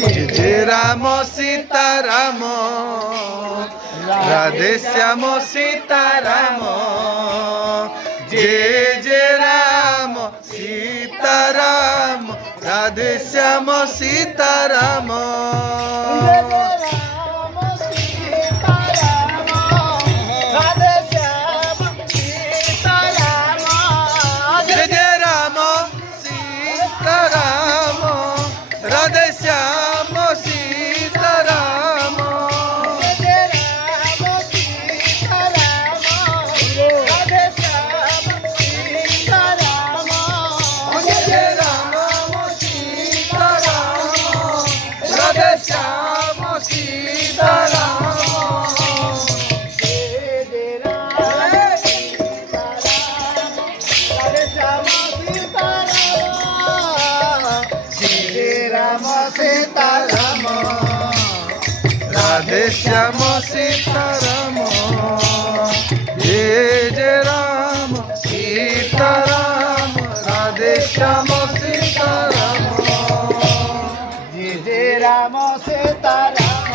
जय जय राम सीता राम राधे श्याम सीता राम जय जय राम सीता राम राधे श्याम सीता राम राधे श्याम सीता राम राधे श्याम सीता राम जय राम सीता राम राधे श्याम सीता राम सीताराम राधे श्याम सीताराम जय जय राम सीताराम राधे श्याम सीताराम जय जय राम सीताराम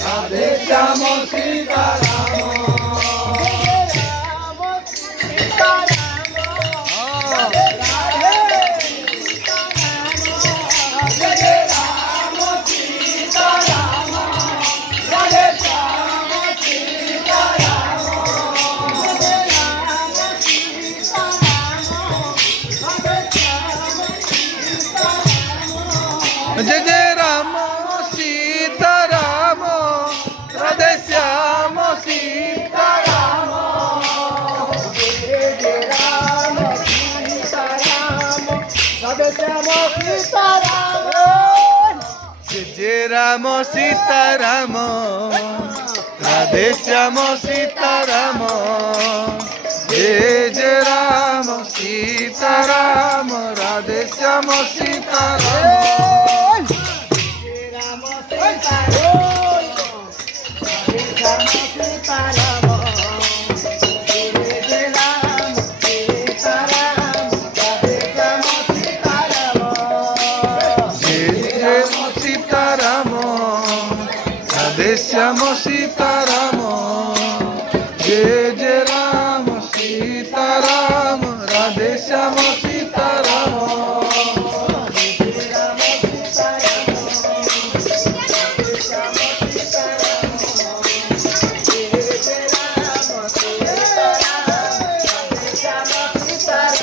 राधे श्याम सीताराम जय जय राम सीताराम राधे सीताराम राधे श्याम सीताराम जय जय राम सीताराम राधे श्याम सीताराम जय जय राम सीताराम राधे श्याम सीताराम जय जय राम सीताराम राधे श्याम सीताराम जय जय राम सीताराम राधे श्याम सीताराम जय जय राम सीताराम राधे श्याम सीताराम श्याम सीताराम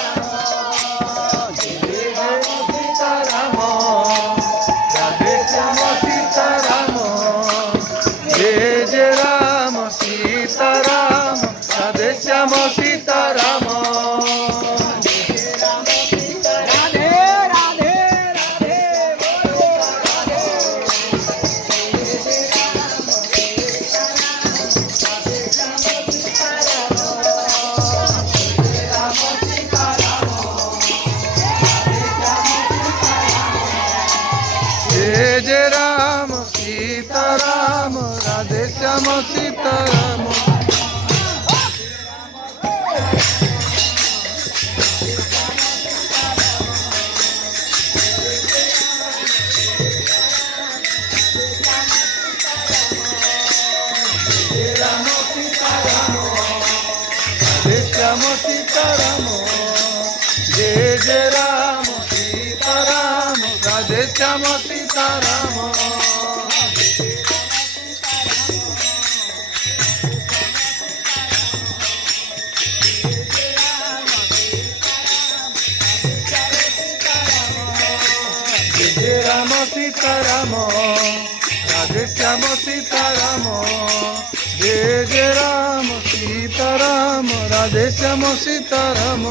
जय जय राम सीताराम राधे श्याम सीताराम जय जय राम सीताराम राधे श्याम सीताराम राधे राधे राधे जय जय राम सीताराम राधे श्याम सीताराम श्याम सीताराम जय जय राम सीताराम राधे श्याम सीताराम जय राम सीताराम राधे श्याम सीताराम जय जय राम सीताराम राधे श्याम सीताराम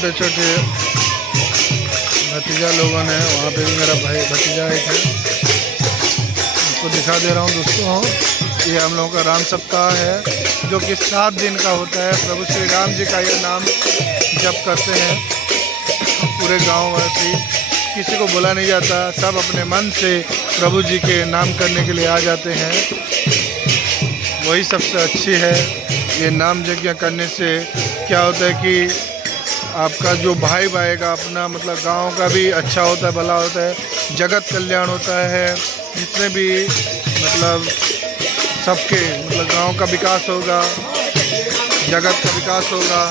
छोटे छोटे भतीजा लोगों ने, वहाँ पे भी मेरा भाई भतीजा एक है, उसको दिखा दे रहा हूँ दोस्तों। ये हम लोगों का राम सप्ताह है जो कि 7 दिन का होता है। प्रभु श्री राम जी का ये नाम जप करते हैं पूरे गाँव वासी, किसी को बुला नहीं जाता, सब अपने मन से प्रभु जी के नाम करने के लिए आ जाते हैं। वही सबसे अच्छी है। ये नाम यज्ञ करने से क्या होता है कि आपका जो भाई आएगा अपना, मतलब गांव का भी अच्छा होता है, भला होता है, जगत कल्याण होता है, जितने भी मतलब सबके मतलब गांव का विकास होगा, जगत का विकास होगा।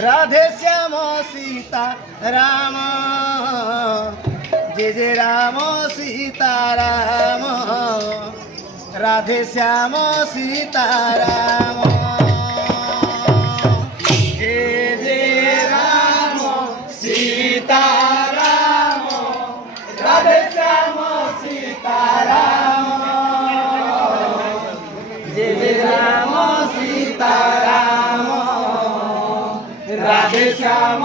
राधे श्याम सीता राम, जय जय राम सीता राम, राधे श्याम सीता राम, जय जय राम सीता राम, राधे श्याम सीता राम, जय जय राम सीता राम, राधे श्याम